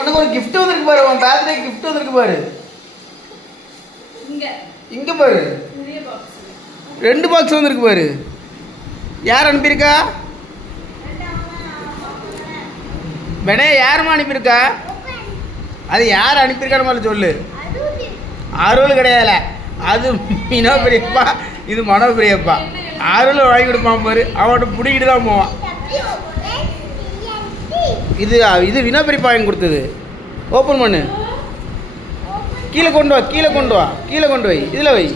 உனக்கு ஒரு gift வந்திருக்கு பாரு, உன் பர்த்டே gift வந்திருக்கு பாரு. இங்க பாரு, 2 பாக்ஸ் வந்திருக்கு பாரு. யார் அனுப்பியிருக்கா? வேணே யாருமா அனுப்பியிருக்கா? அது யார் அனுப்பியிருக்கான்னு மாதிரி சொல்லு. அருள் கிடையாதுல, அது மீனோ பெரியப்பா, இது மனோ பெரியப்பா. அருள் வாங்கி கொடுப்பான் பாரு, அவன்கிட்ட பிடிக்கிட்டு தான் போவான். இது வினோ பெரியப்பா வாங்கி கொடுத்தது. ஓப்பன் பண்ணு, கீழே கொண்டு வா, கீழே கொண்டு வா, கீழே கொண்டு வை, இதில் வை.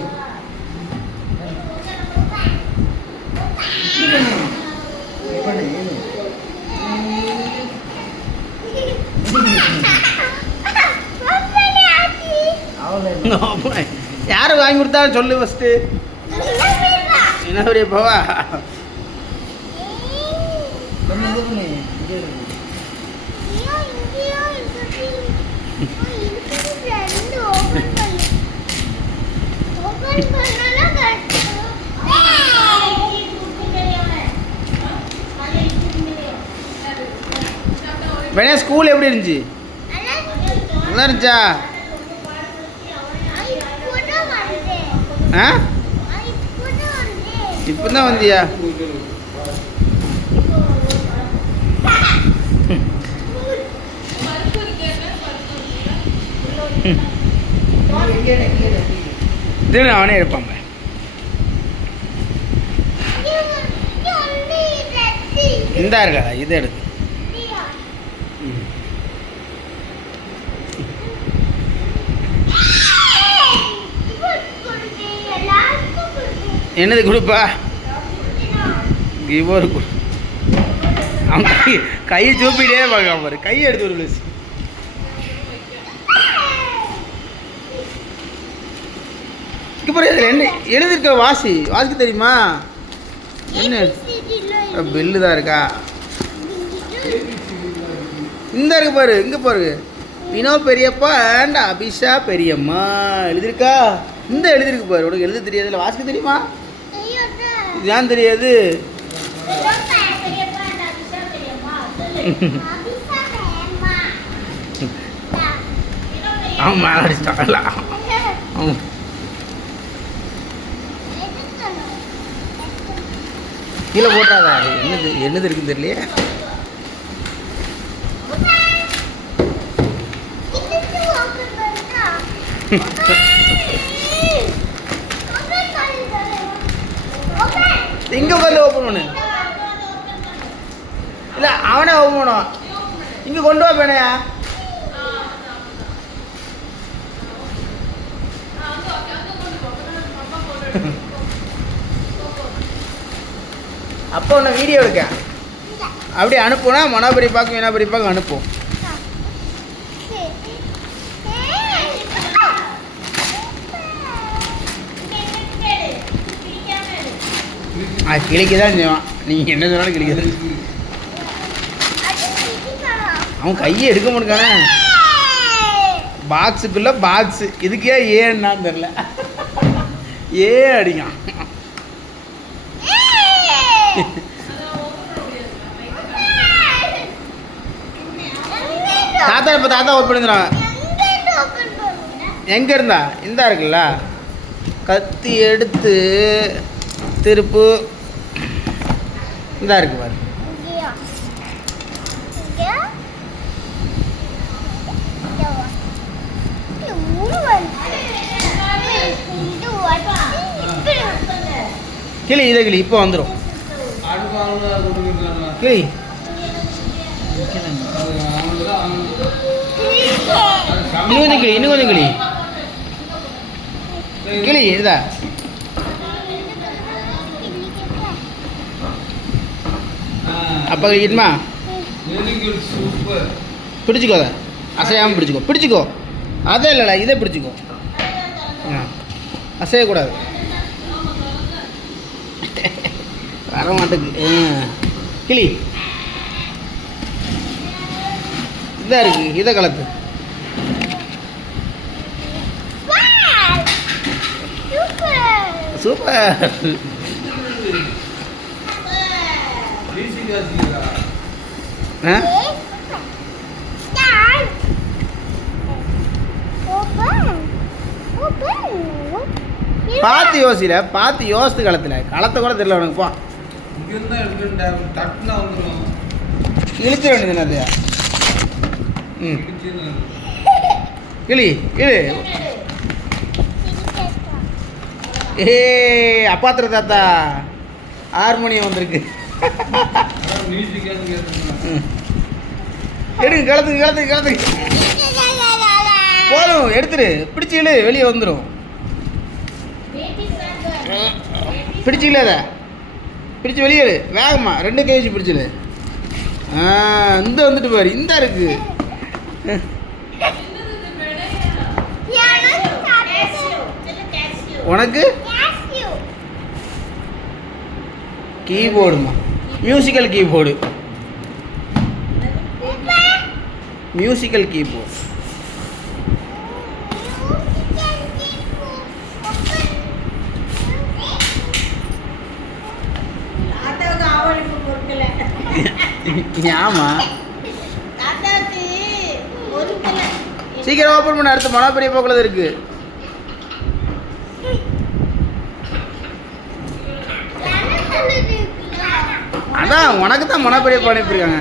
யாரு வாங்கி கொடுத்தா சொல்லு ஃபஸ்ட்டு. என்ன பெரியப்பாவா? வேணா ஸ்கூல் எப்படி இருந்துச்சு? நல்லா இருந்துச்சா? ஆ இப்போ தான் வந்தியா? இது அவனே எடுப்பாங்க. இந்த இருக்கா, இது எடுத்து என்னது கொடுப்பா? கிவோர் கொடு. அவன் கையை சூப்பிட்டே பார்க்காம பாரு, கையை எடுத்து ஒரு பிளஸ். இப்போ இதில் என்ன எழுதிருக்க? வாசிக்க தெரியுமா? என்ன பில்லு தான் இருக்கா? இந்த இருக்கு பாரு, இங்கே பாரு, வினோ பெரியப்பா அண்ட் அபிஷா பெரியம்மா எழுதிருக்கா. இந்த எழுதிருக்கு பாரு. உனக்கு எழுத தெரியாதுல்ல, வாசிக்க தெரியுமா? இதுதான் தெரியாது. அவன் மேலே அடிச்சிட்டாங்கல்ல. கீழே போட்டாதா? என்னது இருக்குன்னு தெரியலையே. இங்கே வந்து ஓப்பன் பண்ணு. இல்லை அவனே ஓப்பன் பண்ணுவான். இங்கே கொண்டு வா பேனையா. அப்போ ஒன்று வீடியோ எடுக்க அப்படியே அனுப்புனா மனோபரி பார்க்க வினாபரி பார்க்க அனுப்பும். அது கிளிக்க தான் செய்வான். நீங்கள் என்ன சொன்னாலும் கிளிக்க. அவன் கையை எடுக்க முடியானே. பாக்ஸுக்குள்ளே பாக்ஸு. இதுக்கே ஏன்னான்னு தெரில, அடிக்கான். தாத்தா ஓப்பன் பண்ணிடுறாங்க. எங்கே இருந்தா? இந்தா இருக்குல்ல, கத்தி எடுத்து திருப்பு. இந்தா இருக்கு பாரு. கிளி, இதை கிளி, இப்போ வந்துடும். கிளி இன்னும் கொஞ்சம் கிளி கிளி இதா. அப்போ கிளிக்குமா? பிடிச்சிக்கோ, அதை அசையாமல் பிடிச்சிக்கோ. அதே இல்லைடா, இதை பிடிச்சிக்கோ. அசையக்கூடாது, வர மாட்டேங்குது. கிளி இதாக இருக்கு, இதை கலத்து. சூப்பர். பார்த்து யோசில, பார்த்து யோசித்து களத்தை கூட தெரியல உனக்கு. போ இழுத்து வேண்டியது அது. ம் கிளி கிளி. ஏ அப்பாத்திர தாத்தா ஹார்மோனியம் வந்திருக்கு. எடுங்க களத்துக்கு போதும், எடுத்துரு. பிடிச்சி இழு, வெளியே வந்துடும். பிடிச்சி இல்லாத, பிடிச்சி வெளியே வேகமா 2 கை வச்சு பிடிச்சிடு. இந்த வந்துட்டு பாரு, இந்த இருக்கு. உனக்கு கீபோர்டுமா? Musical keyboard. Musical keyboard. ஆமா, சீக்கிரம் ஓப்பன் பண்ண. அடுத்த மனோபரிய போக்குள்ள இருக்கு. அதான் உனக்கு தான் மனோபரிய பண்ணிருக்காங்க.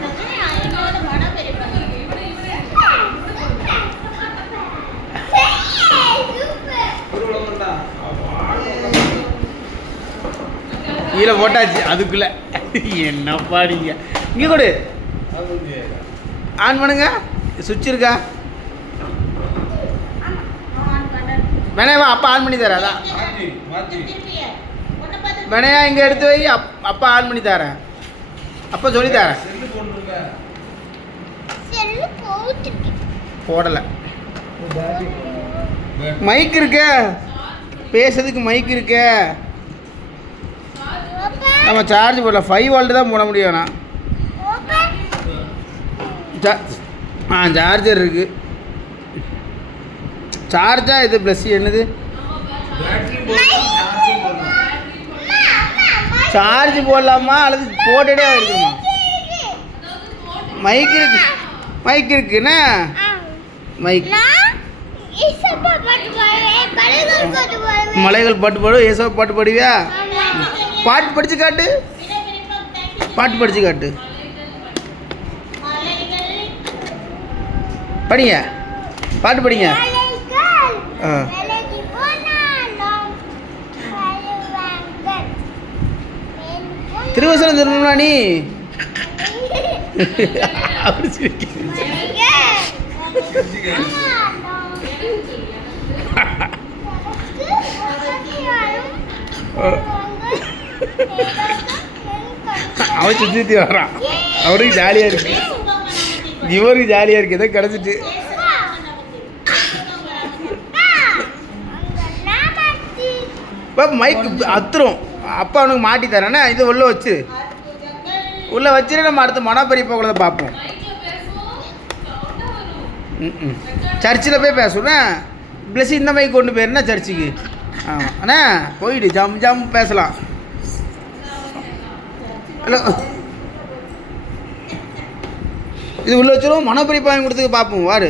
கீழே போட்டாச்சு அதுக்குள்ள. என்ன பாடிங்க. இங்கே கொடு, ஆன் பண்ணுங்க. சுவிட்ச் இருக்கா? வேணையா அப்பா ஆன் பண்ணி தரேன். அதான் வேணையா இங்கே எடுத்து வை, அப்பா ஆன் பண்ணி தரேன். அப்பா சொல்லி தரேன். போடலை. மைக் இருக்க, பேசுறதுக்கு மைக் இருக்க. நம்ம சார்ஜ் போடல, 5 வோல்ட் தான் போட முடியும். சார்ஜர் இருக்கு. சார்ஜா இது ப்ளஸ் என்னது? சார்ஜ் போடலாமா அல்லது போட்டுட்டே இருக்குமா? மைக் இருக்கு, மைக் இருக்குண்ணா. மைக் மலைகள் பாட்டு பாடு. ஏசோ பாட்டு பாடுவியா? பாட்டு படிச்சு காட்டு, பாட்டு படிச்சு காட்டு. படிங்க, பாட்டு படிங்க. திருவசனம் சொல்லணும்னா நீ அப்படி அவன் சுற்றி வரான். அவருக்கு ஜாலியாக இருக்கு, இவருக்கு ஜாலியாக இருக்கு. எதோ கிடச்சிட்டு. இப்போ மைக் அத்துரும். அப்பா அவனுக்கு மாட்டி தரேன்னா இது உள்ளே வச்சு, உள்ளே வச்சுட்டு நம்ம அடுத்த மனோபரிய போக்குள்ளதை பார்ப்போம். சர்ச்சில் போய் பேசுவேன். ப்ளஸ் இந்த மைக் கொண்டு போயிருந்தா சர்ச்சுக்கு. ஆமாம் அண்ணா போயிடு, ஜம் ஜம் பேசலாம். ஹலோ, இது உள்ளே வச்சிடும். மனோபரிய வாங்கி கொடுத்துக்கு பார்ப்போம் வாரு.